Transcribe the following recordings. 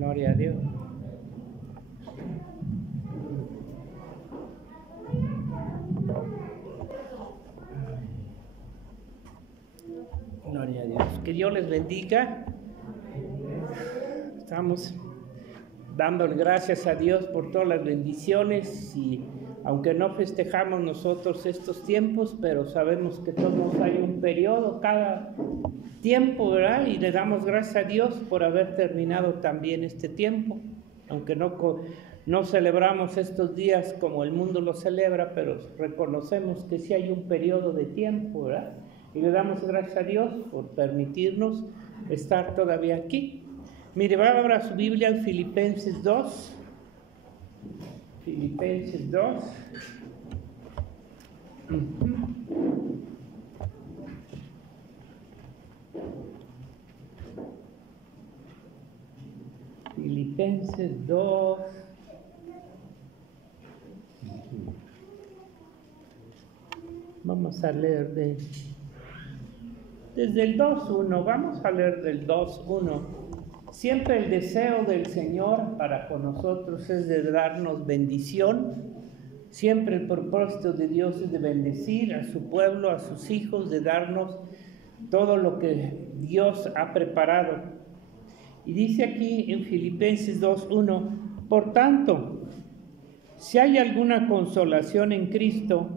Gloria a Dios. Gloria a Dios. Que Dios les bendiga. Estamos dándole gracias a Dios por todas las bendiciones y aunque no festejamos nosotros estos tiempos, pero sabemos que todos hay un periodo cada tiempo, ¿verdad? Y le damos gracias a Dios por haber terminado también este tiempo, aunque no celebramos estos días como el mundo los celebra, pero reconocemos que sí hay un periodo de tiempo, ¿verdad? Y le damos gracias a Dios por permitirnos estar todavía aquí. Mire, va a abrir su Biblia en Filipenses 2. Filipenses 2. Filipenses 2. Vamos a leer desde el 2.1. Vamos a leer del 2.1. Siempre el deseo del Señor para con nosotros es de darnos bendición. Siempre el propósito de Dios es de bendecir a su pueblo, a sus hijos, de darnos todo lo que Dios ha preparado. Y dice aquí en Filipenses 2.1, por tanto, si hay alguna consolación en Cristo,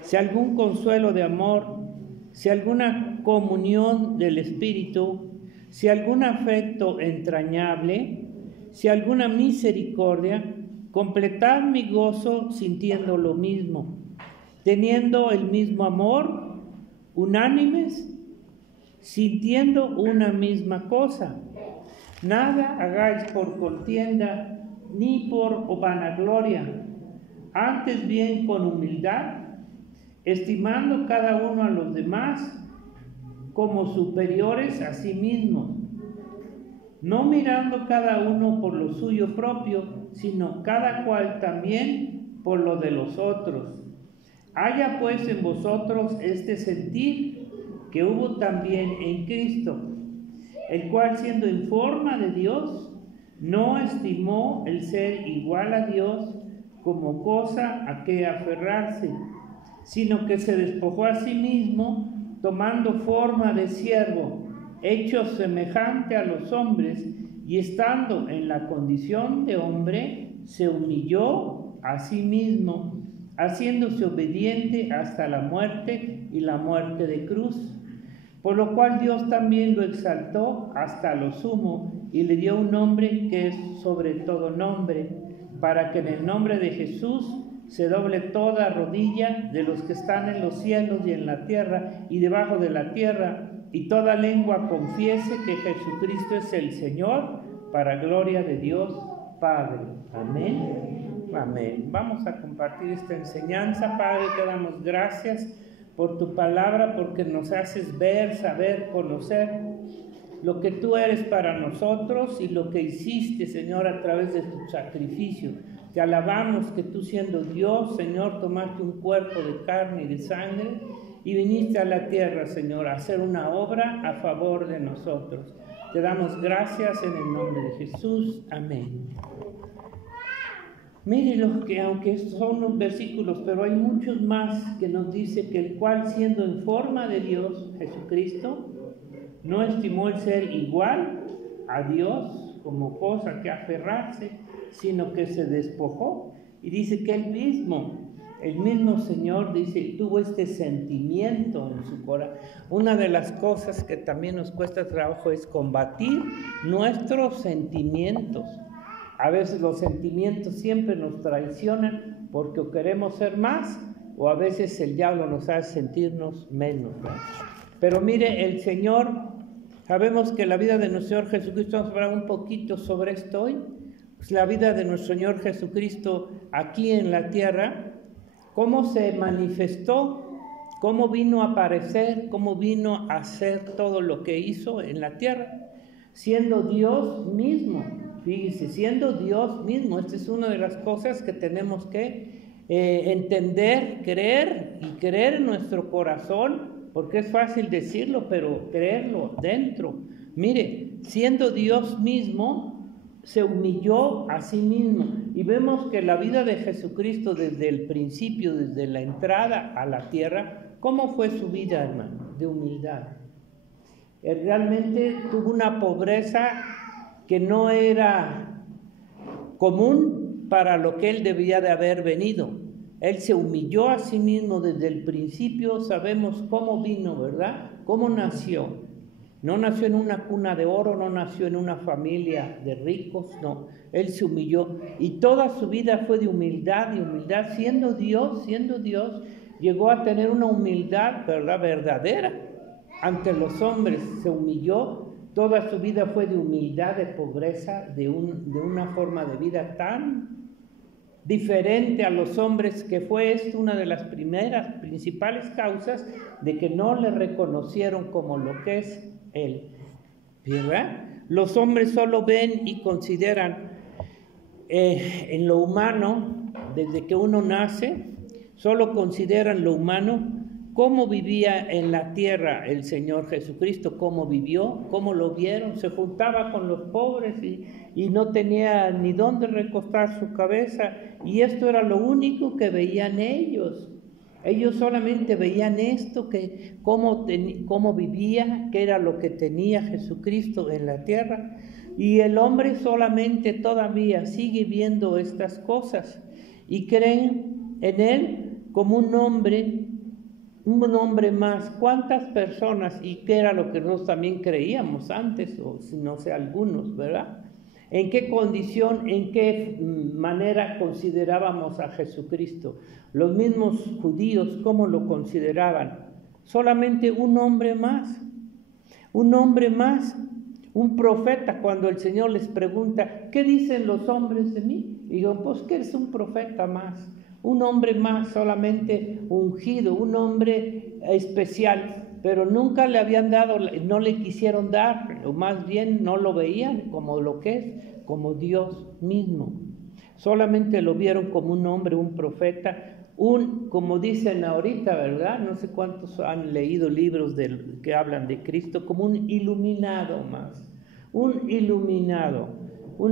si algún consuelo de amor, si alguna comunión del Espíritu, si algún afecto entrañable, si alguna misericordia, completad mi gozo sintiendo lo mismo, teniendo el mismo amor, unánimes, sintiendo una misma cosa. Nada hagáis por contienda ni por vanagloria, antes bien con humildad, estimando cada uno a los demás como superiores a sí mismos, no mirando cada uno por lo suyo propio, sino cada cual también por lo de los otros. Haya pues en vosotros este sentir que hubo también en Cristo, el cual siendo en forma de Dios, no estimó el ser igual a Dios como cosa a que aferrarse, sino que se despojó a sí mismo, tomando forma de siervo, hecho semejante a los hombres, y estando en la condición de hombre, se humilló a sí mismo, haciéndose obediente hasta la muerte y la muerte de cruz. Por lo cual Dios también lo exaltó hasta lo sumo y le dio un nombre que es sobre todo nombre, para que en el nombre de Jesús se doble toda rodilla de los que están en los cielos y en la tierra y debajo de la tierra, y toda lengua confiese que Jesucristo es el Señor, para gloria de Dios Padre. Amén. Amén. Vamos a compartir esta enseñanza. Padre, te damos gracias por tu palabra, porque nos haces ver, saber, conocer lo que tú eres para nosotros y lo que hiciste, Señor, a través de tu sacrificio. Te alabamos que tú, siendo Dios, Señor, tomaste un cuerpo de carne y de sangre y viniste a la tierra, Señor, a hacer una obra a favor de nosotros. Te damos gracias en el nombre de Jesús. Amén. Miren que aunque estos son unos versículos, pero hay muchos más que nos dice que el cual, siendo en forma de Dios, Jesucristo, no estimó el ser igual a Dios como cosa que aferrarse, sino que se despojó. Y dice que el mismo Señor, dice, tuvo este sentimiento en su corazón. Una de las cosas que también nos cuesta trabajo es combatir nuestros sentimientos. A veces los sentimientos siempre nos traicionan porque o queremos ser más, o a veces el diablo nos hace sentirnos menos, ¿no? Pero mire, el Señor, sabemos que la vida de nuestro Señor Jesucristo, vamos a hablar un poquito sobre esto hoy, pues la vida de nuestro Señor Jesucristo aquí en la tierra, cómo se manifestó, cómo vino a aparecer, cómo vino a hacer todo lo que hizo en la tierra, siendo Dios mismo. Fíjese, siendo Dios mismo. Esta es una de las cosas que tenemos que entender, creer y creer en nuestro corazón, porque es fácil decirlo, pero creerlo dentro. Mire, siendo Dios mismo, se humilló a sí mismo. Y vemos que la vida de Jesucristo desde el principio, desde la entrada a la tierra, ¿cómo fue su vida, hermano? De humildad. Realmente tuvo una pobreza que no era común para lo que él debía de haber venido. Él se humilló a sí mismo desde el principio. Sabemos cómo vino, ¿verdad? Cómo nació. No nació en una cuna de oro, no nació en una familia de ricos, no. Él se humilló y toda su vida fue de humildad, siendo Dios, llegó a tener una humildad, ¿verdad?, verdadera ante los hombres. Se humilló, toda su vida fue de humildad, de pobreza, de una forma de vida tan diferente a los hombres, que fue esto una de las principales causas de que no le reconocieron como lo que es él, ¿verdad? Los hombres solo ven y consideran en lo humano, desde que uno nace, solo consideran lo humano, cómo vivía en la tierra el Señor Jesucristo, cómo vivió, cómo lo vieron. Se juntaba con los pobres y no tenía ni dónde recostar su cabeza, y esto era lo único que veían ellos. Ellos solamente veían esto, que cómo vivía, qué era lo que tenía Jesucristo en la tierra. Y el hombre solamente todavía sigue viendo estas cosas y creen en él como un hombre más. ¿Cuántas personas, y qué era lo que nosotros también creíamos antes, o no sé, algunos, ¿verdad? ¿En qué condición, en qué manera considerábamos a Jesucristo? Los mismos judíos, ¿cómo lo consideraban? Solamente un hombre más, un profeta. Cuando el Señor les pregunta, ¿qué dicen los hombres de mí? Y digo, pues que eres un profeta más, un hombre más, solamente ungido, un hombre especial. Pero nunca le habían dado, no le quisieron dar, o más bien no lo veían como lo que es, como Dios mismo. Solamente lo vieron como un hombre, un profeta, como dicen ahorita, ¿verdad? No sé cuántos han leído libros que hablan de Cristo, como un iluminado más, un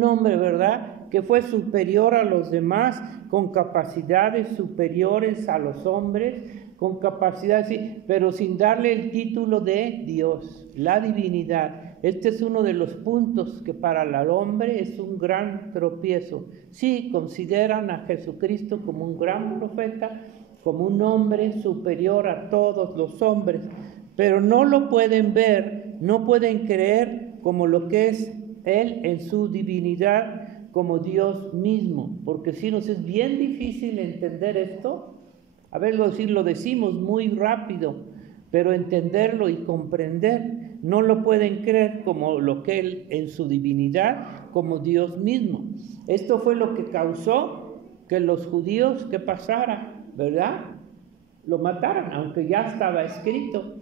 hombre, ¿verdad?, que fue superior a los demás, con capacidades superiores a los hombres, con capacidad, sí, pero sin darle el título de Dios, la divinidad. Este es uno de los puntos que para el hombre es un gran tropiezo. Sí, consideran a Jesucristo como un gran profeta, como un hombre superior a todos los hombres, pero no lo pueden ver, no pueden creer como lo que es Él en su divinidad, como Dios mismo, porque si nos es bien difícil entender esto. A ver, lo decimos muy rápido, pero entenderlo y comprender, no lo pueden creer como lo que Él en su divinidad, como Dios mismo. Esto fue lo que causó que los judíos, ¿qué pasara? ¿Verdad? Lo mataran, aunque ya estaba escrito.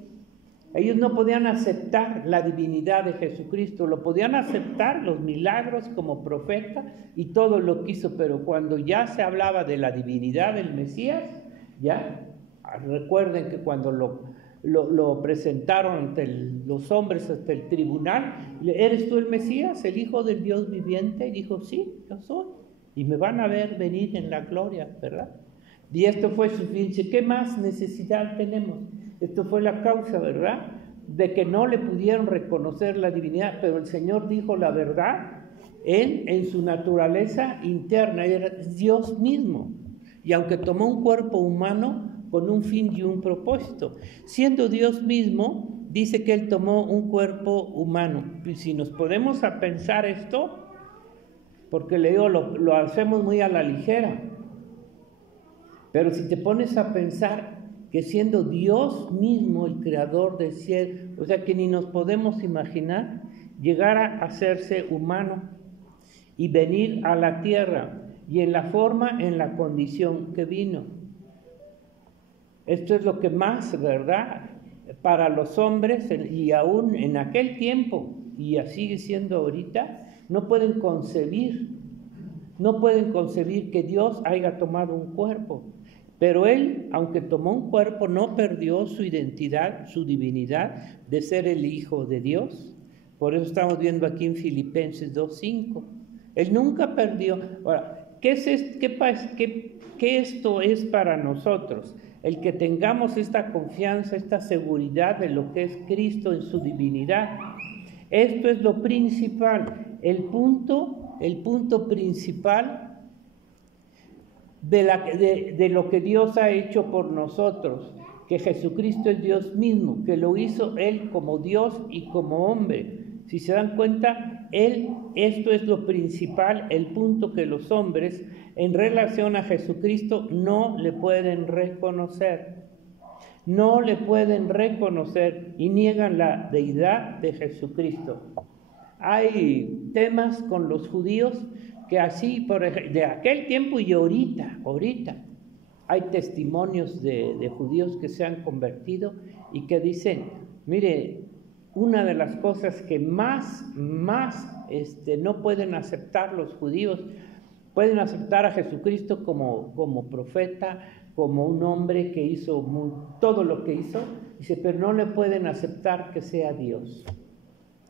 Ellos no podían aceptar la divinidad de Jesucristo, lo podían aceptar los milagros como profeta y todo lo que hizo, pero cuando ya se hablaba de la divinidad del Mesías, ya, recuerden que cuando lo presentaron ante los hombres, ante el tribunal, ¿eres tú el Mesías, el Hijo del Dios viviente? Y dijo, sí, yo soy, y me van a ver venir en la gloria, ¿verdad? Y esto fue suficiente. ¿Qué más necesidad tenemos? Esto fue la causa, ¿verdad?, de que no le pudieron reconocer la divinidad, pero el Señor dijo la verdad. Él, en su naturaleza interna, era Dios mismo. Y aunque tomó un cuerpo humano con un fin y un propósito, siendo Dios mismo, dice que Él tomó un cuerpo humano. Y si nos podemos a pensar esto, porque le digo, lo hacemos muy a la ligera, pero si te pones a pensar que siendo Dios mismo el creador del cielo, o sea que ni nos podemos imaginar, llegar a hacerse humano y venir a la tierra, y en la forma, en la condición que vino. Esto es lo que más, ¿verdad?, para los hombres, y aún en aquel tiempo, y sigue siendo ahorita, no pueden concebir que Dios haya tomado un cuerpo. Pero Él, aunque tomó un cuerpo, no perdió su identidad, su divinidad de ser el Hijo de Dios. Por eso estamos viendo aquí en Filipenses 2:5, Él nunca perdió. Ahora, ¿qué esto es para nosotros? El que tengamos esta confianza, esta seguridad de lo que es Cristo en su divinidad. Esto es lo principal, el punto principal de lo que Dios ha hecho por nosotros, que Jesucristo es Dios mismo, que lo hizo Él como Dios y como hombre. Si se dan cuenta, esto es lo principal, el punto que los hombres en relación a Jesucristo no le pueden reconocer. No le pueden reconocer y niegan la deidad de Jesucristo. Hay temas con los judíos que así, por ejemplo, de aquel tiempo y ahorita, hay testimonios de judíos que se han convertido y que dicen, mire, una de las cosas que más no pueden aceptar los judíos, pueden aceptar a Jesucristo como profeta, como un hombre que hizo todo lo que hizo, dice, pero no le pueden aceptar que sea Dios.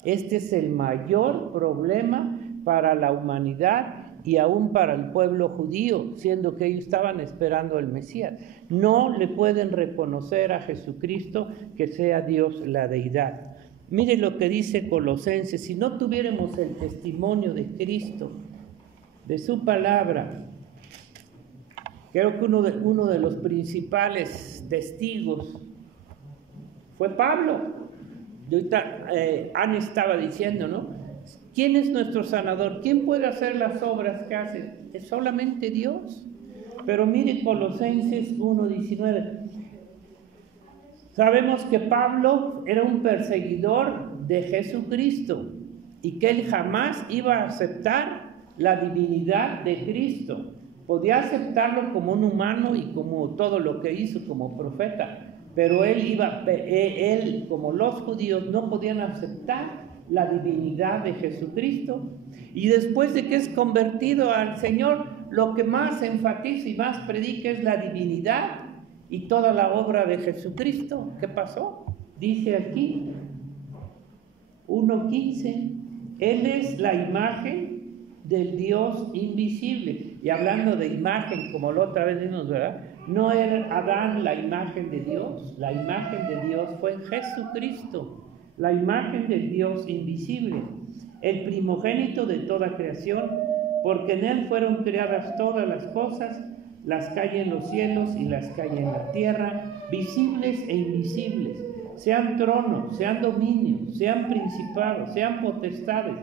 Este es el mayor problema para la humanidad y aún para el pueblo judío, siendo que ellos estaban esperando el Mesías. No le pueden reconocer a Jesucristo que sea Dios, la deidad. Mire lo que dice Colosenses, si no tuviéramos el testimonio de Cristo, de su palabra, creo que uno de los principales testigos fue Pablo. Y ahorita Ana estaba diciendo, ¿no? ¿Quién es nuestro sanador? ¿Quién puede hacer las obras que hace? Es solamente Dios. Pero mire Colosenses 1:19. Sabemos que Pablo era un perseguidor de Jesucristo y que él jamás iba a aceptar la divinidad de Cristo. Podía aceptarlo como un humano y como todo lo que hizo como profeta, pero él como los judíos no podían aceptar la divinidad de Jesucristo. Y después de que es convertido al Señor, lo que más enfatiza y más predica es la divinidad y toda la obra de Jesucristo. ¿Qué pasó? Dice aquí 1:15, Él es la imagen del Dios invisible. Y hablando de imagen, como la otra vez vimos, ¿verdad? No era Adán la imagen de Dios, la imagen de Dios fue Jesucristo, la imagen del Dios invisible, el primogénito de toda creación, porque en Él fueron creadas todas las cosas, las que hay en los cielos y las que hay en la tierra, visibles e invisibles, sean tronos, sean dominios, sean principados, sean potestades.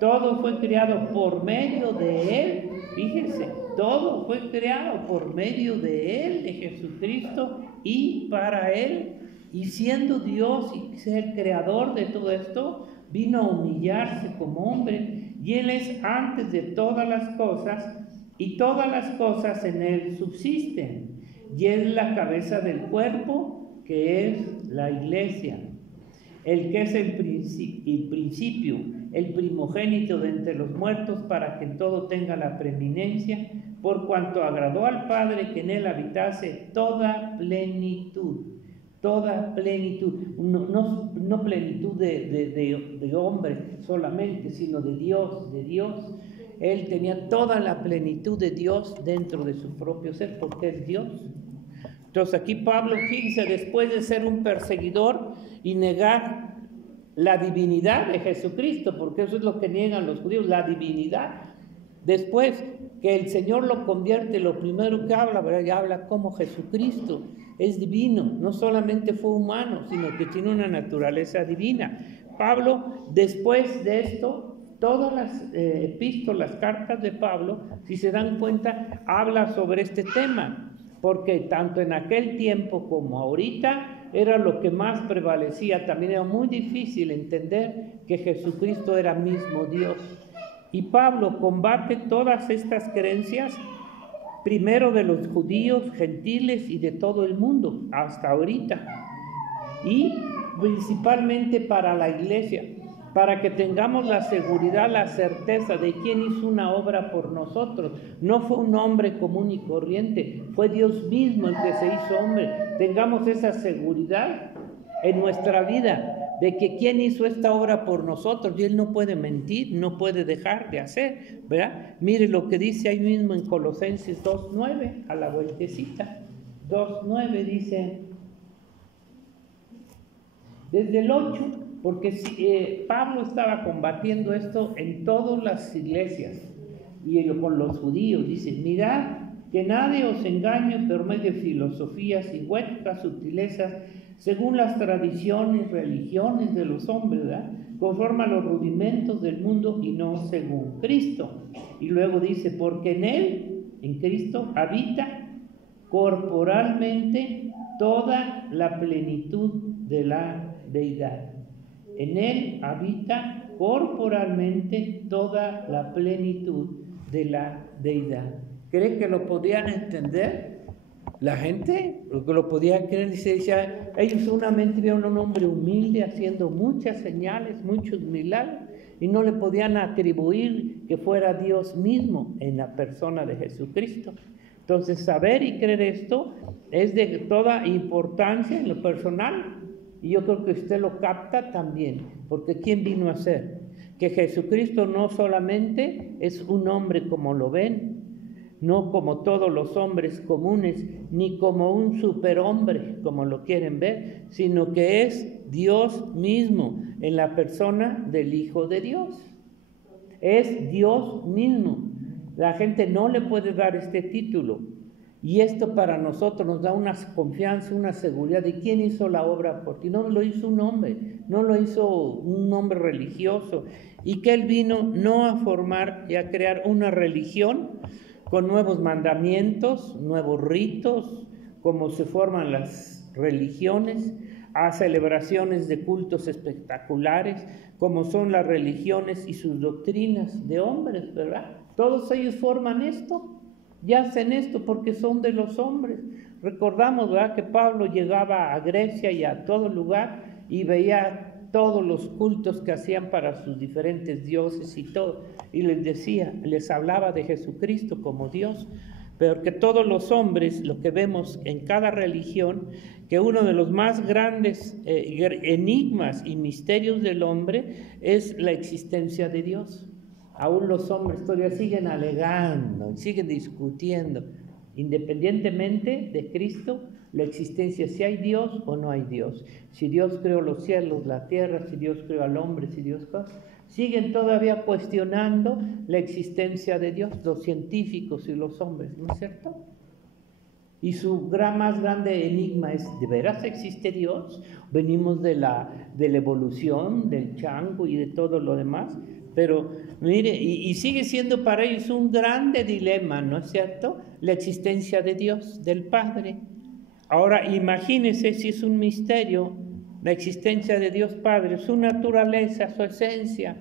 Todo fue creado por medio de Él. Fíjense, todo fue creado por medio de Él, de Jesucristo, y para Él. Y siendo Dios y ser creador de todo esto, vino a humillarse como hombre. Y Él es antes de todas las cosas, y todas las cosas en Él subsisten. Y Él es la cabeza del cuerpo, que es la iglesia. El que es el principio, el primogénito de entre los muertos, para que en todo tenga la preeminencia, por cuanto agradó al Padre que en Él habitase toda plenitud. Toda plenitud, no plenitud de hombre solamente, sino de Dios, Él tenía toda la plenitud de Dios dentro de su propio ser, porque es Dios. Entonces aquí Pablo, fíjense, después de ser un perseguidor y negar la divinidad de Jesucristo, porque eso es lo que niegan los judíos, la divinidad. Después que el Señor lo convierte, lo primero que habla, ¿verdad? Ya habla como Jesucristo es divino, no solamente fue humano, sino que tiene una naturaleza divina. Pablo, después de esto, todas las epístolas, cartas de Pablo, si se dan cuenta, habla sobre este tema, porque tanto en aquel tiempo como ahorita era lo que más prevalecía. También era muy difícil entender que Jesucristo era mismo Dios. Y Pablo combate todas estas creencias, primero de los judíos, gentiles y de todo el mundo, hasta ahorita. Y principalmente para la iglesia, para que tengamos la seguridad, la certeza de quién hizo una obra por nosotros. No fue un hombre común y corriente, fue Dios mismo el que se hizo hombre. Tengamos esa seguridad en nuestra vida, de que quién hizo esta obra por nosotros, y Él no puede mentir, no puede dejar de hacer, ¿verdad? Mire lo que dice ahí mismo en Colosenses 2:9, a la vueltecita. 2:9 dice, desde el 8, porque Pablo estaba combatiendo esto en todas las iglesias y con los judíos. Dice, mirad que nadie os engañe por medio de filosofías y huecas sutilezas, según las tradiciones, religiones de los hombres, ¿verdad? Conforme a los rudimentos del mundo y no según Cristo. Y luego dice, porque en Él, en Cristo, habita corporalmente toda la plenitud de la deidad. En Él habita corporalmente toda la plenitud de la deidad. ¿Cree que lo podían entender? La gente lo podía creer, decía, ellos solamente vieron a un hombre humilde haciendo muchas señales, muchos milagros, y no le podían atribuir que fuera Dios mismo en la persona de Jesucristo. Entonces, saber y creer esto es de toda importancia en lo personal, y yo creo que usted lo capta también, porque ¿quién vino a ser? Que Jesucristo no solamente es un hombre como lo ven, no como todos los hombres comunes, ni como un superhombre, como lo quieren ver, sino que es Dios mismo en la persona del Hijo de Dios. Es Dios mismo. La gente no le puede dar este título. Y esto para nosotros nos da una confianza, una seguridad de quién hizo la obra por ti. No lo hizo un hombre, no lo hizo un hombre religioso. Y que Él vino no a formar y a crear una religión con nuevos mandamientos, nuevos ritos, como se forman las religiones, a celebraciones de cultos espectaculares, como son las religiones y sus doctrinas de hombres, ¿verdad? Todos ellos forman esto, y hacen esto porque son de los hombres. Recordamos, ¿verdad?, que Pablo llegaba a Grecia y a todo lugar y veía todos los cultos que hacían para sus diferentes dioses y todo, y les decía, les hablaba de Jesucristo como Dios, pero que todos los hombres, lo que vemos en cada religión, que uno de los más grandes enigmas y misterios del hombre es la existencia de Dios. Aún los hombres todavía siguen alegando, siguen discutiendo, independientemente de Cristo, la existencia, si hay Dios o no hay Dios, si Dios creó los cielos, la tierra, si Dios creó al hombre, si Dios siguen todavía cuestionando la existencia de Dios, los científicos y los hombres, ¿no es cierto? Y su más grande enigma es, ¿de veras existe Dios? Venimos de la evolución, del chango y de todo lo demás, pero mire, y sigue siendo para ellos un grande dilema, ¿no es cierto? La existencia de Dios, del Padre. Ahora imagínense si es un misterio la existencia de Dios Padre, su naturaleza, su esencia.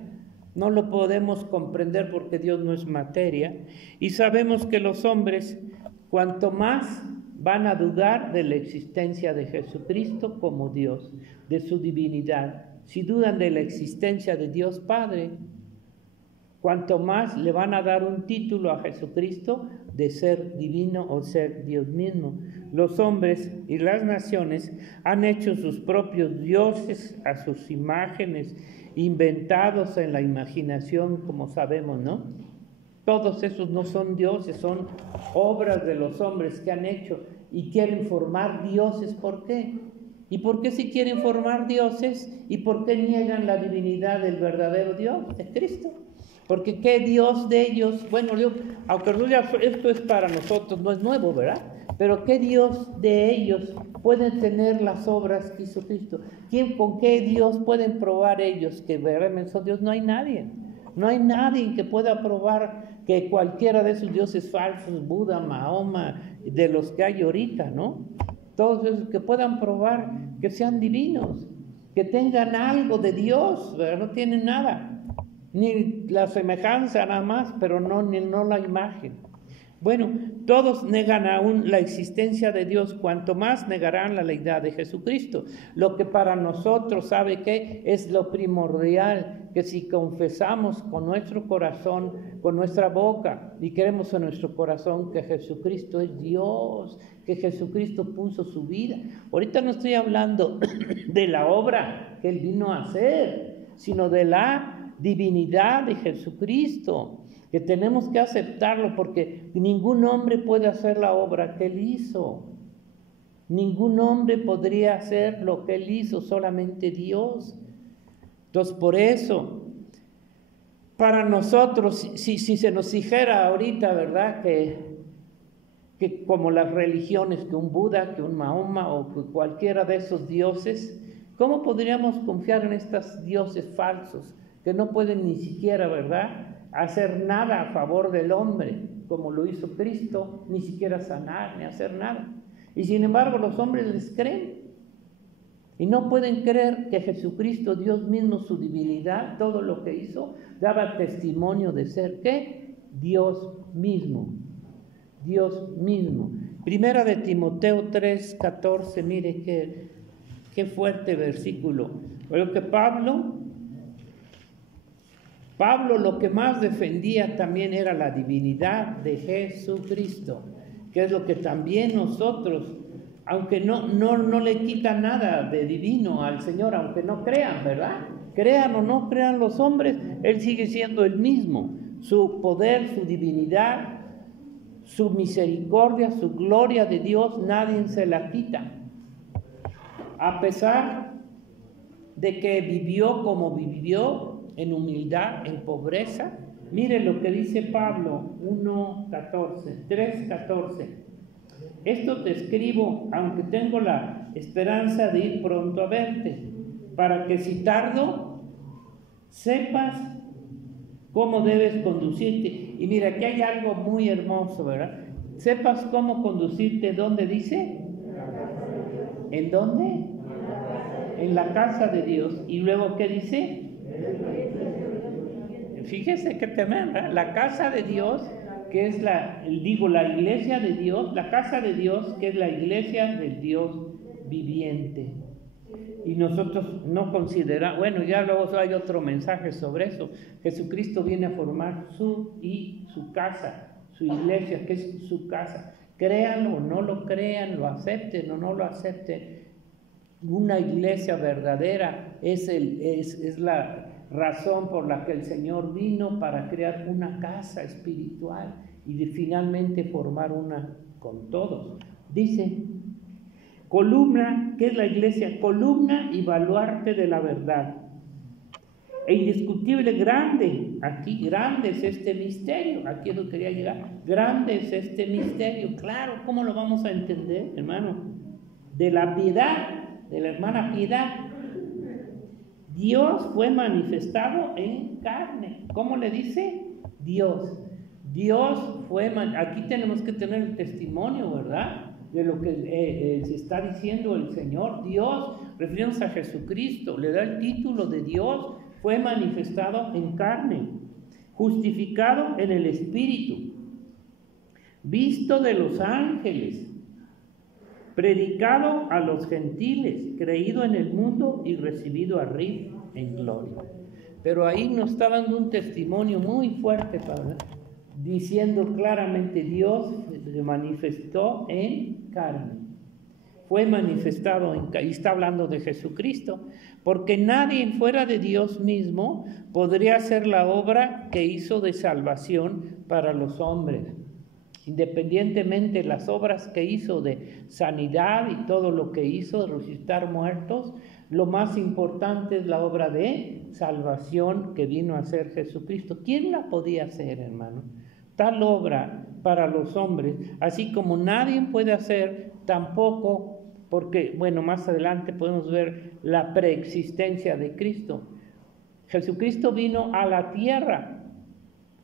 No lo podemos comprender porque Dios no es materia. Y sabemos que los hombres, cuanto más van a dudar de la existencia de Jesucristo como Dios, de su divinidad, si dudan de la existencia de Dios Padre, cuanto más le van a dar un título a Jesucristo de ser divino o ser Dios mismo. Los hombres y las naciones han hecho sus propios dioses a sus imágenes, inventados en la imaginación, como sabemos, ¿no? Todos esos no son dioses, son obras de los hombres que han hecho y quieren formar dioses. ¿Por qué? ¿Y por qué si quieren formar dioses? ¿Y por qué niegan la divinidad del verdadero Dios, de Cristo? Porque ¿qué Dios de ellos? Bueno, yo, aunque esto es para nosotros, no es nuevo, ¿verdad? Pero ¿qué Dios de ellos pueden tener las obras que hizo Cristo? ¿Con qué Dios pueden probar ellos que verdaderamente son Dios? No hay nadie. No hay nadie que pueda probar que cualquiera de esos dioses falsos, Buda, Mahoma, de los que hay ahorita, ¿no? Todos esos que puedan probar que sean divinos, que tengan algo de Dios, ¿verdad? No tienen nada. Ni la semejanza nada más, pero no la imagen. Bueno, todos negan aún la existencia de Dios, cuanto más negarán la deidad de Jesucristo. Lo que para nosotros, ¿sabe qué? Es lo primordial, que si confesamos con nuestro corazón, con nuestra boca, y creemos en nuestro corazón que Jesucristo es Dios, que Jesucristo puso su vida. Ahorita no estoy hablando de la obra que Él vino a hacer, sino de la divinidad de Jesucristo, que tenemos que aceptarlo porque ningún hombre puede hacer la obra que Él hizo. Ningún hombre podría hacer lo que Él hizo, solamente Dios. Entonces, por eso, para nosotros, si se nos dijera ahorita, ¿verdad?, que como las religiones, que un Buda, que un Mahoma o que cualquiera de esos dioses, ¿cómo podríamos confiar en estos dioses falsos que no pueden ni siquiera, ¿verdad?, hacer nada a favor del hombre, como lo hizo Cristo, ni siquiera sanar, ni hacer nada? Y sin embargo los hombres les creen y no pueden creer que Jesucristo, Dios mismo, su divinidad, todo lo que hizo, daba testimonio de ser, ¿qué? Dios mismo, Dios mismo. Primera de Timoteo 3:14, mire qué fuerte versículo. Pero que Pablo lo que más defendía también era la divinidad de Jesucristo, que es lo que también nosotros, aunque no le quita nada de divino al Señor, aunque no crean, ¿verdad? Crean o no crean los hombres, Él sigue siendo el mismo. Su poder, su divinidad, su misericordia, su gloria de Dios, nadie se la quita. A pesar de que vivió como vivió, en humildad, en pobreza. Mire lo que dice Pablo 3:14. Esto te escribo, aunque tengo la esperanza de ir pronto a verte, para que si tardo, sepas cómo debes conducirte. Y mira, aquí hay algo muy hermoso, ¿verdad? Sepas cómo conducirte, ¿dónde dice? ¿En dónde? En la casa de Dios. Y luego, ¿qué dice? Fíjese qué tremenda, la casa de Dios, que es la iglesia de Dios, la casa de Dios, que es la iglesia del Dios viviente. Y nosotros no consideramos, bueno, ya luego hay otro mensaje sobre eso. Jesucristo viene a formar su casa, su iglesia, que es su casa. Créanlo o no lo crean, lo acepten o no lo acepten. Una iglesia verdadera es la razón por la que el Señor vino, para crear una casa espiritual y finalmente formar una con todos. Dice, columna, ¿qué es la iglesia? Columna y baluarte de la verdad. E indiscutible, grande, aquí grande es este misterio, aquí es donde quería llegar, grande es este misterio, claro, ¿cómo lo vamos a entender, hermano? De la piedad, de la hermana Piedad. Dios fue manifestado en carne. ¿Cómo le dice? Dios fue, aquí tenemos que tener el testimonio, ¿verdad?, de lo que se está diciendo el Señor. Dios, refiriéndose a Jesucristo, le da el título de Dios, fue manifestado en carne, justificado en el Espíritu, visto de los ángeles, predicado a los gentiles, creído en el mundo y recibido arriba en gloria. Pero ahí nos está dando un testimonio muy fuerte, Pablo, diciendo claramente, Dios se manifestó en carne, fue manifestado y está hablando de Jesucristo, porque nadie fuera de Dios mismo podría hacer la obra que hizo de salvación para los hombres. Independientemente de las obras que hizo de sanidad y todo lo que hizo de resucitar muertos, lo más importante es la obra de salvación que vino a hacer Jesucristo. ¿Quién la podía hacer, hermano? Tal obra para los hombres, así como nadie puede hacer tampoco, porque, bueno, más adelante podemos ver la preexistencia de Cristo. Jesucristo vino a la tierra,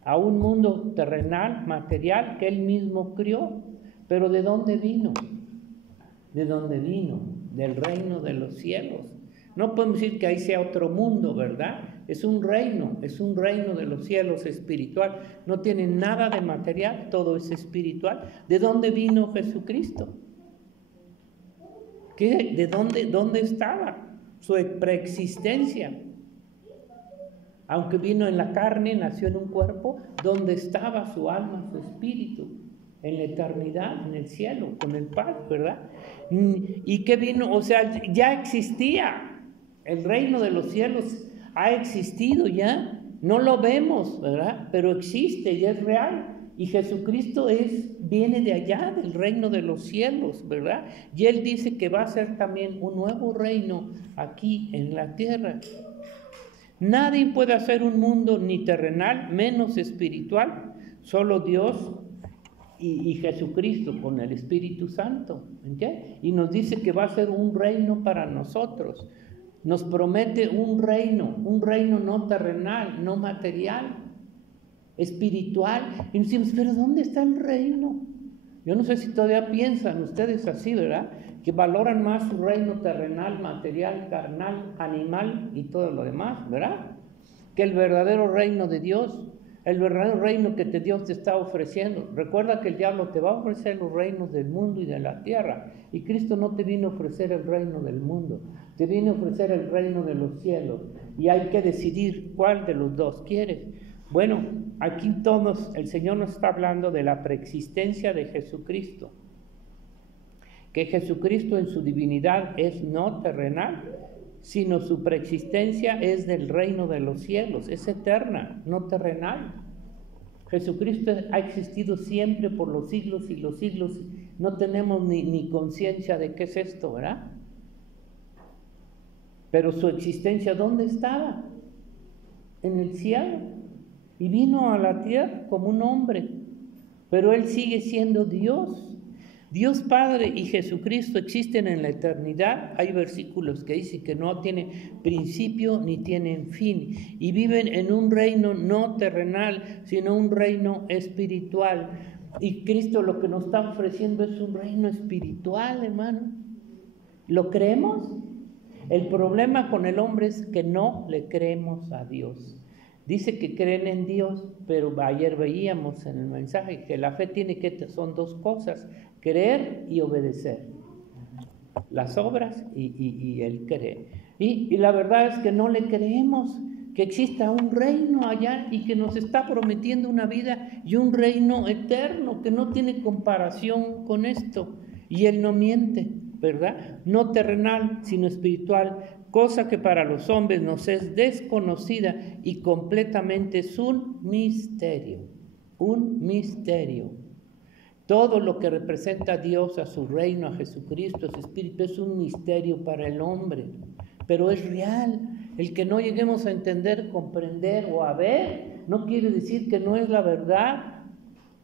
a un mundo terrenal, material, que Él mismo crió. Pero ¿de dónde vino? ¿De dónde vino? Del reino de los cielos. No podemos decir que ahí sea otro mundo, ¿verdad? Es un reino de los cielos espiritual. No tiene nada de material, todo es espiritual. ¿De dónde vino Jesucristo? ¿Dónde estaba su preexistencia? Aunque vino en la carne, nació en un cuerpo, donde estaba su alma, su espíritu, en la eternidad, en el cielo, con el Padre, ¿verdad? ¿Y qué vino? O sea, ya existía. El reino de los cielos ha existido ya. No lo vemos, ¿verdad? Pero existe y es real. Y Jesucristo viene de allá, del reino de los cielos, ¿verdad? Y Él dice que va a ser también un nuevo reino aquí en la tierra. Nadie puede hacer un mundo ni terrenal, menos espiritual. Solo Dios y Jesucristo con el Espíritu Santo, ¿entiendes? Y nos dice que va a ser un reino para nosotros. Nos promete un reino no terrenal, no material, espiritual. Y nos decimos, pero ¿dónde está el reino? Yo no sé si todavía piensan ustedes así, ¿verdad? Que valoran más su reino terrenal, material, carnal, animal y todo lo demás, ¿verdad? Que el verdadero reino de Dios. El verdadero reino que Dios te está ofreciendo. Recuerda que el diablo te va a ofrecer los reinos del mundo y de la tierra. Y Cristo no te vino a ofrecer el reino del mundo. Te vino a ofrecer el reino de los cielos. Y hay que decidir cuál de los dos quieres. Bueno, aquí el Señor nos está hablando de la preexistencia de Jesucristo. Que Jesucristo en su divinidad es no terrenal, sino su preexistencia es del reino de los cielos, es eterna, no terrenal. Jesucristo ha existido siempre por los siglos y los siglos, no tenemos ni conciencia de qué es esto, ¿verdad? Pero su existencia, ¿dónde estaba? En el cielo, y vino a la tierra como un hombre, pero Él sigue siendo Dios. Dios Padre y Jesucristo existen en la eternidad. Hay versículos que dicen que no tienen principio ni tienen fin y viven en un reino no terrenal, sino un reino espiritual. Y Cristo lo que nos está ofreciendo es un reino espiritual, hermano. ¿Lo creemos? El problema con el hombre es que no le creemos a Dios. Dice que creen en Dios, pero ayer veíamos en el mensaje que la fe son dos cosas: creer y obedecer. Las obras y el creer. Y la verdad es que no le creemos que exista un reino allá y que nos está prometiendo una vida y un reino eterno que no tiene comparación con esto. Y Él no miente, ¿verdad? No terrenal, sino espiritual, cosa que para los hombres nos es desconocida y completamente es un misterio. Un misterio. Todo lo que representa a Dios, a su reino, a Jesucristo, a su Espíritu, es un misterio para el hombre, pero es real. El que no lleguemos a entender, comprender o a ver, no quiere decir que no es la verdad,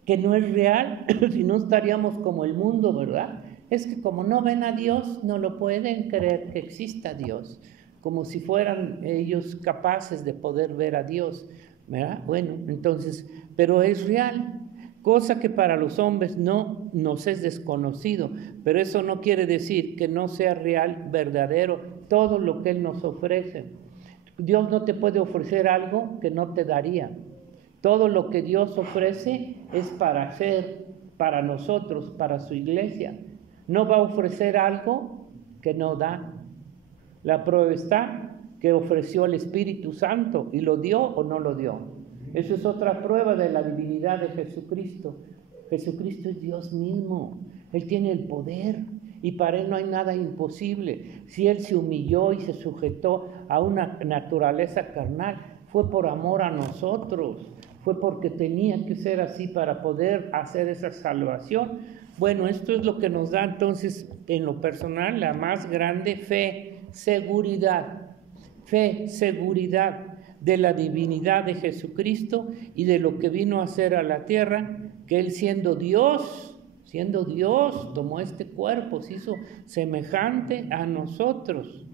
que no es real, si no estaríamos como el mundo, ¿verdad? Es que como no ven a Dios, no lo pueden creer que exista Dios, como si fueran ellos capaces de poder ver a Dios, ¿verdad? Bueno, entonces, pero es real. Cosa que para los hombres no nos es desconocido, pero eso no quiere decir que no sea real, verdadero, todo lo que Él nos ofrece. Dios no te puede ofrecer algo que no te daría. Todo lo que Dios ofrece es para hacer, para nosotros, para su iglesia. No va a ofrecer algo que no da. La prueba está que ofreció el Espíritu Santo y lo dio o no lo dio. Eso es otra prueba de la divinidad de Jesucristo. Jesucristo es Dios mismo. Él tiene el poder y para Él no hay nada imposible. Si Él se humilló y se sujetó a una naturaleza carnal, fue por amor a nosotros. Fue porque tenía que ser así para poder hacer esa salvación. Bueno, esto es lo que nos da entonces en lo personal la más grande fe, seguridad. Fe, seguridad de la divinidad de Jesucristo y de lo que vino a hacer a la tierra, que Él siendo Dios, tomó este cuerpo, se hizo semejante a nosotros.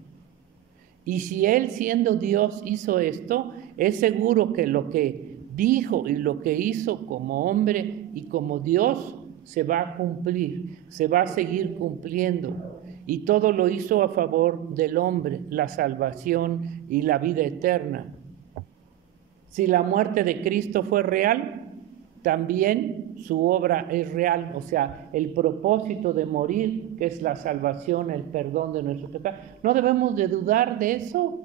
Y si Él siendo Dios hizo esto, es seguro que lo que dijo y lo que hizo como hombre y como Dios se va a cumplir, se va a seguir cumpliendo. Y todo lo hizo a favor del hombre, la salvación y la vida eterna. Si la muerte de Cristo fue real, también su obra es real, o sea, el propósito de morir, que es la salvación, el perdón de nuestros pecados. No debemos de dudar de eso,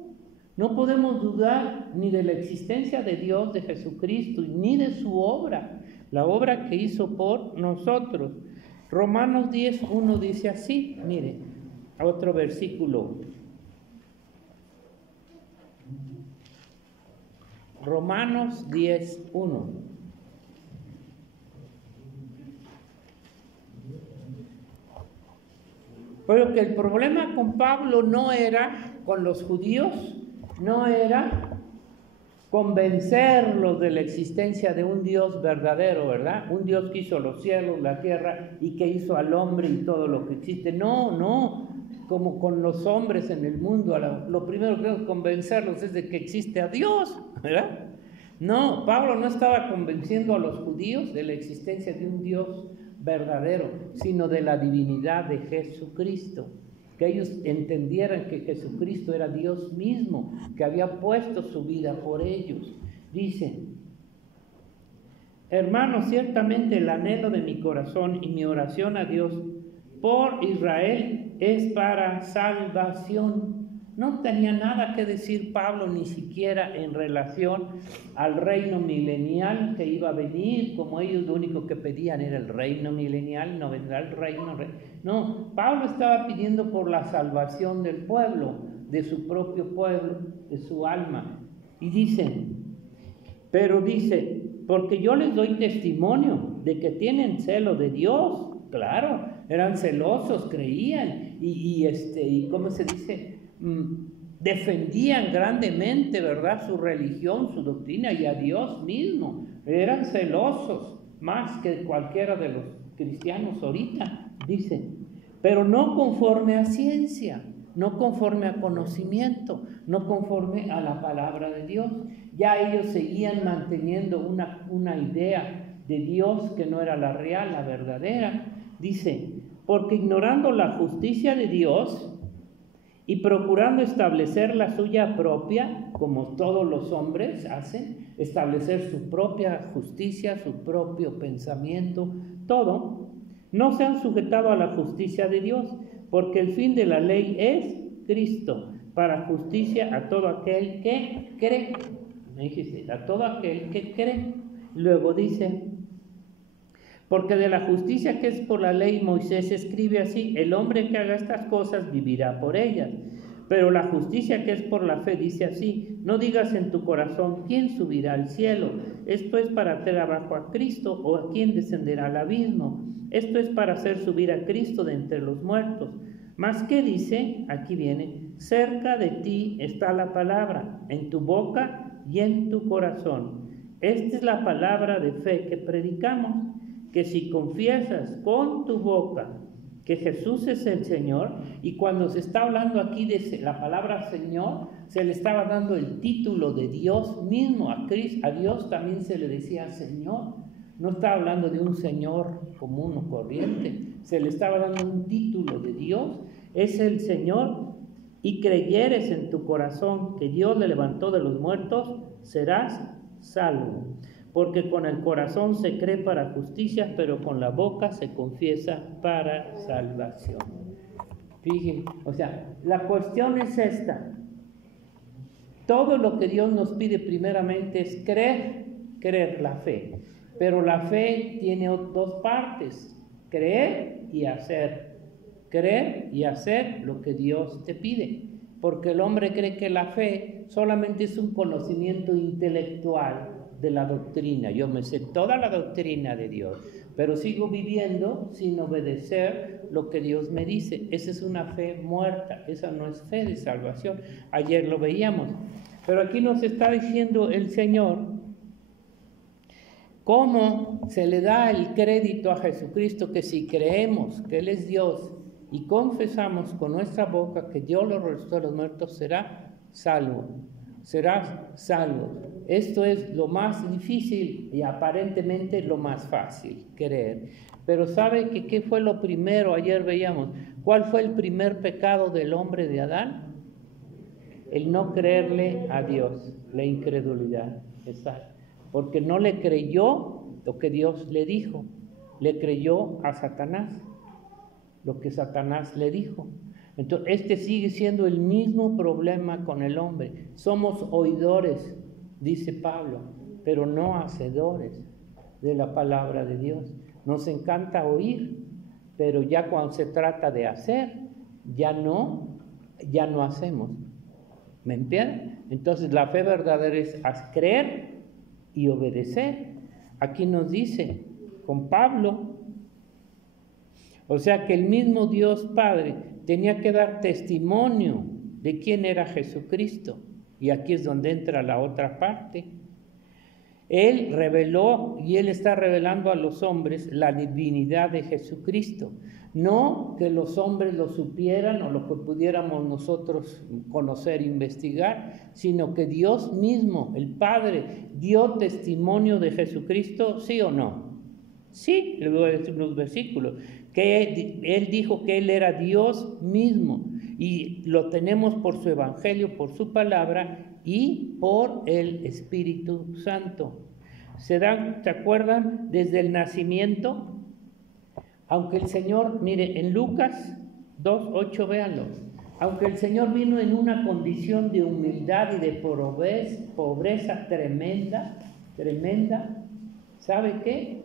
No podemos dudar ni de la existencia de Dios, de Jesucristo, ni de su obra, la obra que hizo por nosotros. Romanos 10:1 dice así, mire, otro versículo. Romanos 10:1. Pero que el problema con Pablo no era con los judíos, no era convencerlos de la existencia de un Dios verdadero, ¿verdad? Un Dios que hizo los cielos, la tierra y que hizo al hombre y todo lo que existe. No, como con los hombres en el mundo, lo primero que tenemos que convencerlos es de que existe a Dios, ¿verdad? No, Pablo no estaba convenciendo a los judíos de la existencia de un Dios verdadero, sino de la divinidad de Jesucristo. Que ellos entendieran que Jesucristo era Dios mismo, que había puesto su vida por ellos. Dice, hermanos, ciertamente el anhelo de mi corazón y mi oración a Dios por Israel es para salvación. No tenía nada que decir Pablo ni siquiera en relación al reino milenial que iba a venir, como ellos lo único que pedían era el reino milenial, no vendrá el reino. No, Pablo estaba pidiendo por la salvación del pueblo, de su propio pueblo, de su alma. Y dice, porque yo les doy testimonio de que tienen celo de Dios. Claro, eran celosos, creían y ¿cómo se dice? Defendían grandemente, ¿verdad?, su religión, su doctrina y a Dios mismo. Eran celosos más que cualquiera de los cristianos ahorita, dice, pero no conforme a ciencia, no conforme a conocimiento, no conforme a la palabra de Dios. Ya ellos seguían manteniendo una idea de Dios que no era la real, la verdadera. Dice, porque ignorando la justicia de Dios y procurando establecer la suya propia, como todos los hombres hacen, establecer su propia justicia, su propio pensamiento, todo, no se han sujetado a la justicia de Dios, porque el fin de la ley es Cristo, para justicia a todo aquel que cree. A todo aquel que cree. Luego dice, porque de la justicia que es por la ley Moisés escribe así, el hombre que haga estas cosas vivirá por ellas. Pero la justicia que es por la fe dice así, no digas en tu corazón, ¿quién subirá al cielo? Esto es para hacer abajo a Cristo, o a quién descenderá al abismo. Esto es para hacer subir a Cristo de entre los muertos. Mas ¿qué dice? Aquí viene, cerca de ti está la palabra, en tu boca y en tu corazón. Esta es la palabra de fe que predicamos, que si confiesas con tu boca que Jesús es el Señor, y cuando se está hablando aquí de la palabra Señor, se le estaba dando el título de Dios mismo, a Dios también se le decía Señor, no estaba hablando de un Señor común o corriente, se le estaba dando un título de Dios, es el Señor, y creyeres en tu corazón que Dios le levantó de los muertos, serás salvo. Porque con el corazón se cree para justicia, pero con la boca se confiesa para salvación. Fíjense, o sea, la cuestión es esta. Todo lo que Dios nos pide primeramente es creer la fe. Pero la fe tiene dos partes, creer y hacer. Creer y hacer lo que Dios te pide. Porque el hombre cree que la fe solamente es un conocimiento intelectual de la doctrina. Yo me sé toda la doctrina de Dios, pero sigo viviendo sin obedecer lo que Dios me dice. Esa es una fe muerta, esa no es fe de salvación. Ayer lo veíamos, pero aquí nos está diciendo el Señor cómo se le da el crédito a Jesucristo, que si creemos que Él es Dios y confesamos con nuestra boca que Dios lo resucitó de los muertos, será salvo. Serás salvo. Esto es lo más difícil y aparentemente lo más fácil, creer. Pero ¿sabe qué fue lo primero? Ayer veíamos, ¿cuál fue el primer pecado del hombre de Adán? El no creerle a Dios, la incredulidad. Exacto. Porque no le creyó lo que Dios le dijo, le creyó a Satanás, lo que Satanás le dijo. Entonces, este sigue siendo el mismo problema con el hombre. Somos oidores, dice Pablo, pero no hacedores de la palabra de Dios. Nos encanta oír, pero ya cuando se trata de hacer, ya no hacemos. ¿Me entienden? Entonces la fe verdadera es creer y obedecer. Aquí nos dice con Pablo, o sea que el mismo Dios Padre tenía que dar testimonio de quién era Jesucristo. Y aquí es donde entra la otra parte. Él reveló y Él está revelando a los hombres la divinidad de Jesucristo. No que los hombres lo supieran o lo que pudiéramos nosotros conocer e investigar, sino que Dios mismo, el Padre, dio testimonio de Jesucristo, ¿sí o no? Sí, le voy a decir unos versículos, que Él dijo que Él era Dios mismo y lo tenemos por su Evangelio, por su palabra y por el Espíritu Santo. ¿Se acuerdan? Desde el nacimiento, aunque el Señor, mire, en Lucas 2:8, véanlo, aunque el Señor vino en una condición de humildad y de pobreza tremenda, ¿sabe qué?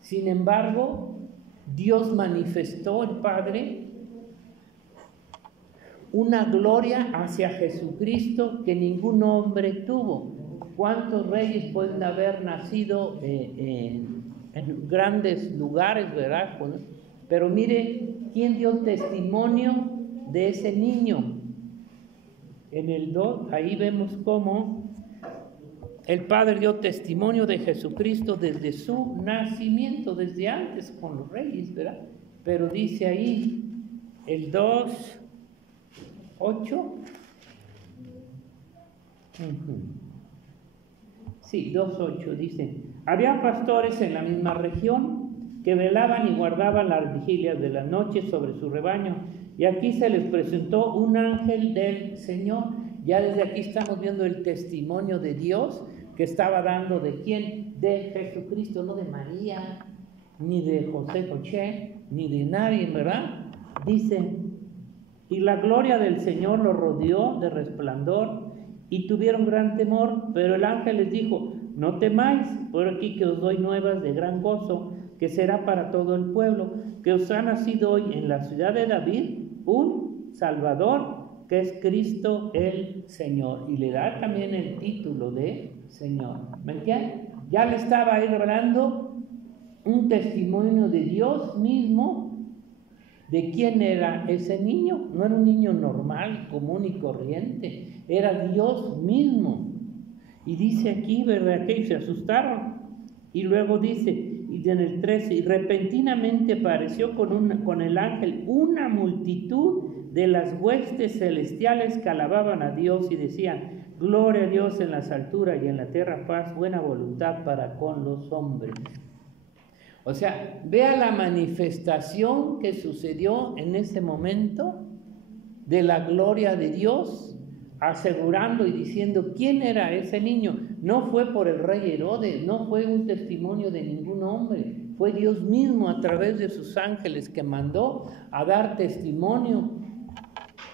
Sin embargo, Dios manifestó, el Padre, una gloria hacia Jesucristo que ningún hombre tuvo. ¿Cuántos reyes pueden haber nacido en grandes lugares, verdad? Pero mire, ¿quién dio testimonio de ese niño? En el 2, ahí vemos cómo el Padre dio testimonio de Jesucristo desde su nacimiento, desde antes con los reyes, ¿verdad? Pero dice ahí, el 2:8. Sí, 2:8 dice: había pastores en la misma región que velaban y guardaban las vigilias de la noche sobre su rebaño, y aquí se les presentó un ángel del Señor. Ya desde aquí estamos viendo el testimonio de Dios que estaba dando. ¿De quién? De Jesucristo, no de María, ni de José, ni de nadie, ¿verdad? Dice: y la gloria del Señor los rodeó de resplandor, y tuvieron gran temor, pero el ángel les dijo: no temáis, por aquí que os doy nuevas de gran gozo, que será para todo el pueblo, que os ha nacido hoy en la ciudad de David un Salvador, que es Cristo el Señor. Y le da también el título de Señor. ¿Me entienden? Ya le estaba ahí revelando un testimonio de Dios mismo, de quién era ese niño. No era un niño normal, común y corriente, era Dios mismo. Y dice aquí, ¿verdad? Que se asustaron. Y luego dice, y en el 13, y repentinamente apareció con el ángel una multitud de las huestes celestiales que alababan a Dios y decían: gloria a Dios en las alturas y en la tierra paz, buena voluntad para con los hombres. O sea, vea la manifestación que sucedió en ese momento de la gloria de Dios, asegurando y diciendo quién era ese niño. No fue por el rey Herodes, no fue un testimonio de ningún hombre, fue Dios mismo a través de sus ángeles que mandó a dar testimonio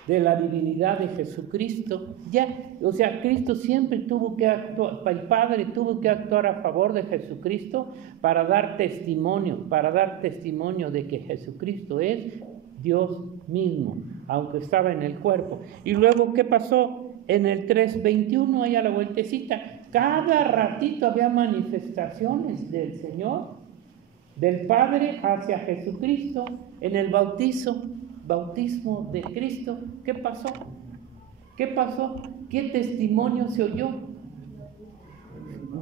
de la divinidad de Jesucristo. Ya, o sea, Cristo siempre tuvo que actuar, el Padre tuvo que actuar a favor de Jesucristo para dar testimonio de que Jesucristo es Dios mismo, aunque estaba en el cuerpo. Y luego, ¿qué pasó? En el 3:21, ahí a la vueltecita, cada ratito había manifestaciones del Señor, del Padre hacia Jesucristo. En el bautismo de Cristo, ¿qué pasó? ¿Qué testimonio se oyó?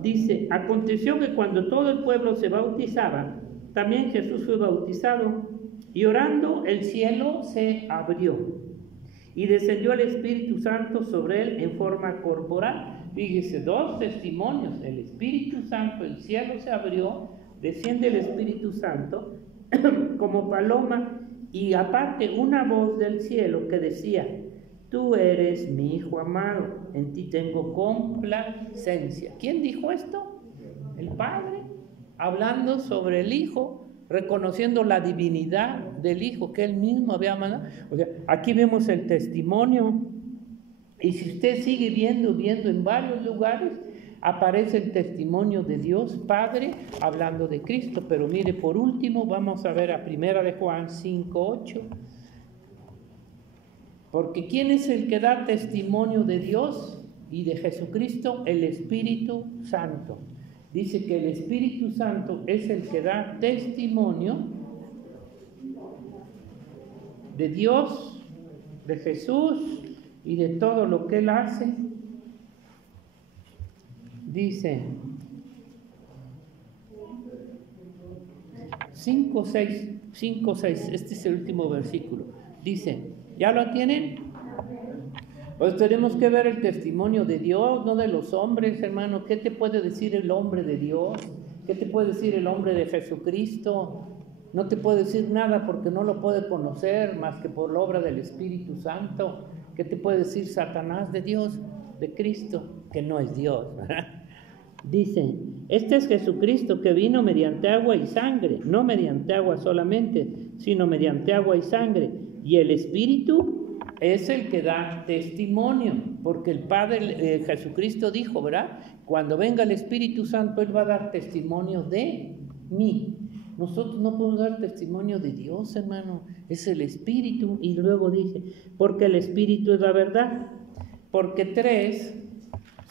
Dice: aconteció que cuando todo el pueblo se bautizaba, también Jesús fue bautizado, y orando el cielo se abrió, y descendió el Espíritu Santo sobre él en forma corporal. Fíjese, dos testimonios: el Espíritu Santo, el cielo se abrió, desciende el Espíritu Santo como paloma, y aparte una voz del cielo que decía: tú eres mi Hijo amado, en ti tengo complacencia. ¿Quién dijo esto? El Padre, hablando sobre el Hijo, reconociendo la divinidad del Hijo que Él mismo había mandado. O sea, aquí vemos el testimonio, y si usted sigue viendo en varios lugares, aparece el testimonio de Dios Padre hablando de Cristo. Pero mire, por último, vamos a ver a 1 de Juan 5:8. Porque ¿quién es el que da testimonio de Dios y de Jesucristo? El Espíritu Santo. Dice que el Espíritu Santo es el que da testimonio de Dios, de Jesús y de todo lo que Él hace. Dice 5:6, este es el último versículo. Dice, ¿ya lo tienen? Pues tenemos que ver el testimonio de Dios, no de los hombres, hermano. ¿Qué te puede decir el hombre de Dios? ¿Qué te puede decir el hombre de Jesucristo? No te puede decir nada porque no lo puede conocer más que por la obra del Espíritu Santo. ¿Qué te puede decir Satanás de Dios, de Cristo, que no es Dios? Dice, este es Jesucristo que vino mediante agua y sangre, no mediante agua solamente, sino mediante agua y sangre. Y el Espíritu es el que da testimonio, porque el Padre, Jesucristo dijo, ¿verdad? Cuando venga el Espíritu Santo, Él va a dar testimonio de mí. Nosotros no podemos dar testimonio de Dios, hermano, es el Espíritu. Y luego dice, porque el Espíritu es la verdad, porque tres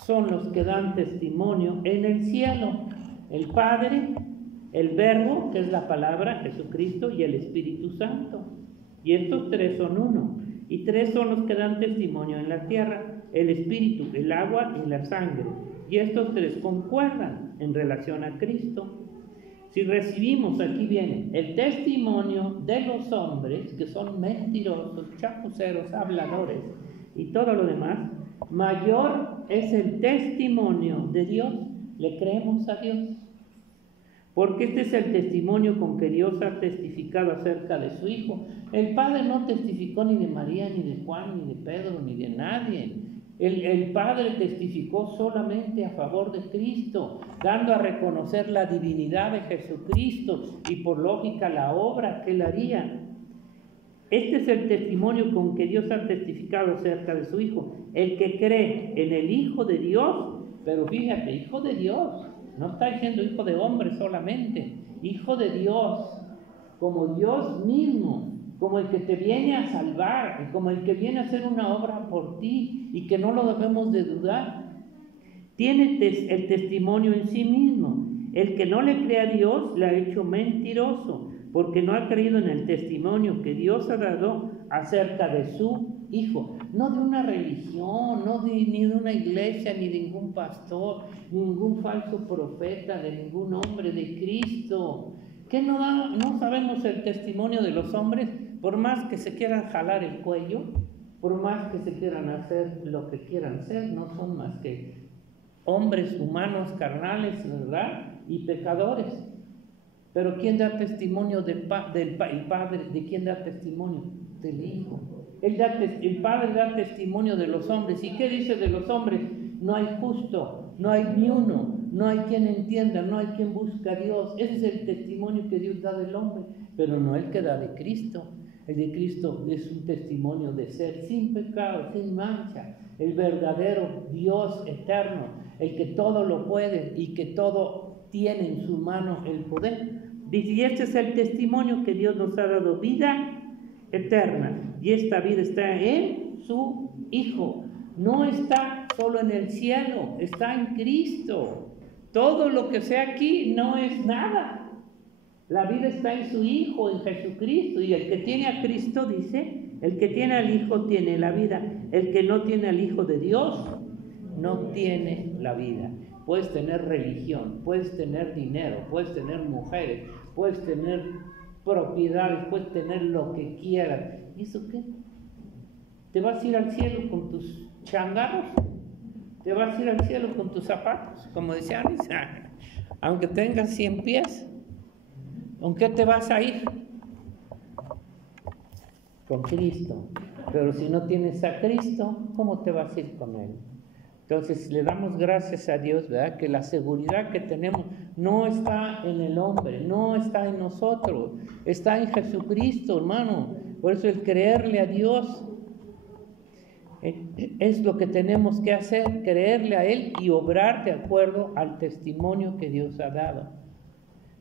son los que dan testimonio en el cielo: el Padre, el Verbo, que es la palabra, Jesucristo, y el Espíritu Santo. Y estos tres son uno. Y tres son los que dan testimonio en la tierra: el Espíritu, el agua y la sangre. Y estos tres concuerdan en relación a Cristo. Si recibimos, aquí viene, el testimonio de los hombres, que son mentirosos, chapuceros, habladores y todo lo demás, mayor es el testimonio de Dios. Le creemos a Dios, porque este es el testimonio con que Dios ha testificado acerca de su Hijo. El Padre no testificó ni de María, ni de Juan, ni de Pedro, ni de nadie. El Padre testificó solamente a favor de Cristo, dando a reconocer la divinidad de Jesucristo y por lógica la obra que Él haría. Este es el testimonio con que Dios ha testificado acerca de su Hijo. El que cree en el Hijo de Dios, pero fíjate, Hijo de Dios, no está diciendo Hijo de hombre solamente, Hijo de Dios, como Dios mismo, como el que te viene a salvar, como el que viene a hacer una obra por ti y que no lo debemos de dudar. Tiene el testimonio en sí mismo. El que no le cree a Dios le ha hecho mentiroso, porque no ha creído en el testimonio que Dios ha dado acerca de su Hijo. No de una religión, ni de una iglesia, ni de ningún pastor, ningún falso profeta, de ningún hombre, de Cristo. ¿Qué no sabemos el testimonio de los hombres? Por más que se quieran jalar el cuello, por más que se quieran hacer lo que quieran ser, no son más que hombres humanos, carnales, ¿verdad? Y pecadores. Pero ¿quién da testimonio del Padre? ¿De quién da testimonio? Del Hijo. El Padre da testimonio de los hombres. ¿Y qué dice de los hombres? No hay justo, no hay ni uno, no hay quien entienda, no hay quien busque a Dios. Ese es el testimonio que Dios da del hombre, pero no el que da de Cristo. El de Cristo es un testimonio de ser sin pecado, sin mancha, el verdadero Dios eterno, el que todo lo puede y que todo tiene en su mano el poder. Dice, y este es el testimonio que Dios nos ha dado: vida eterna, y esta vida está en su Hijo. No está solo en el cielo, está en Cristo. Todo lo que sea aquí no es nada. La vida está en su Hijo, en Jesucristo. Y el que tiene a Cristo, dice, el que tiene al Hijo tiene la vida. El que no tiene al Hijo de Dios no tiene la vida. Puedes tener religión, puedes tener dinero, puedes tener mujeres, puedes tener propiedades, puedes tener lo que quieras. ¿Y eso qué? ¿Te vas a ir al cielo con tus changarros? ¿Te vas a ir al cielo con tus zapatos? Como decía Anis, aunque tengas 100 pies, ¿con qué te vas a ir? Con Cristo. Pero si no tienes a Cristo, ¿cómo te vas a ir con Él? Entonces le damos gracias a Dios, ¿verdad? Que la seguridad que tenemos no está en el hombre, no está en nosotros, está en Jesucristo, hermano. Por eso el creerle a Dios es lo que tenemos que hacer, creerle a Él y obrar de acuerdo al testimonio que Dios ha dado.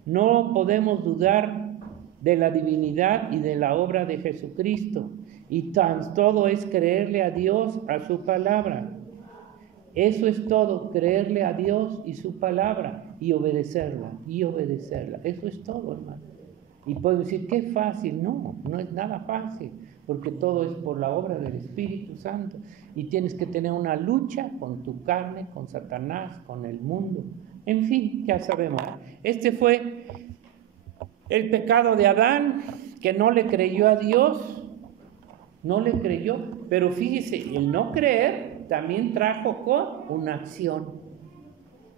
No podemos dudar de la divinidad y de la obra de Jesucristo, y tan todo es creerle a Dios, a su palabra. Eso es todo, creerle a Dios y su palabra y obedecerla, Eso es todo, hermano. Y puedo decir, qué fácil. No, no es nada fácil, porque todo es por la obra del Espíritu Santo. Y tienes que tener una lucha con tu carne, con Satanás, con el mundo. En fin, ya sabemos. Este fue el pecado de Adán, que no le creyó a Dios. No le creyó, pero fíjese, el no creer también trajo con una acción.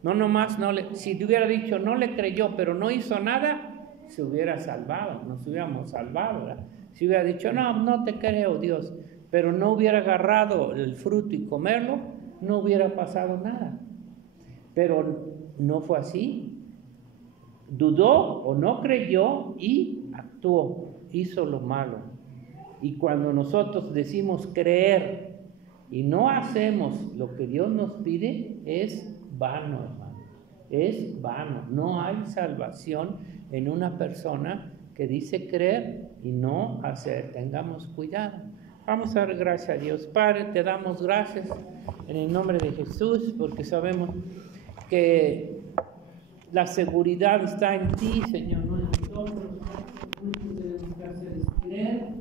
No nomás, si hubiera dicho no le creyó, pero no hizo nada, se hubiera salvado, nos hubiéramos salvado, ¿verdad? Si hubiera dicho, no te creo, Dios, pero no hubiera agarrado el fruto y comerlo, no hubiera pasado nada. Pero no fue así. Dudó o no creyó y actuó, hizo lo malo. Y cuando nosotros decimos creer y no hacemos lo que Dios nos pide, es vano, hermano. Es vano. No hay salvación en una persona que dice creer y no hacer. Tengamos cuidado. Vamos a dar gracias a Dios. Padre, te damos gracias en el nombre de Jesús, porque sabemos que la seguridad está en ti, Señor, no en nosotros. Lo único que tenemos que hacer es creer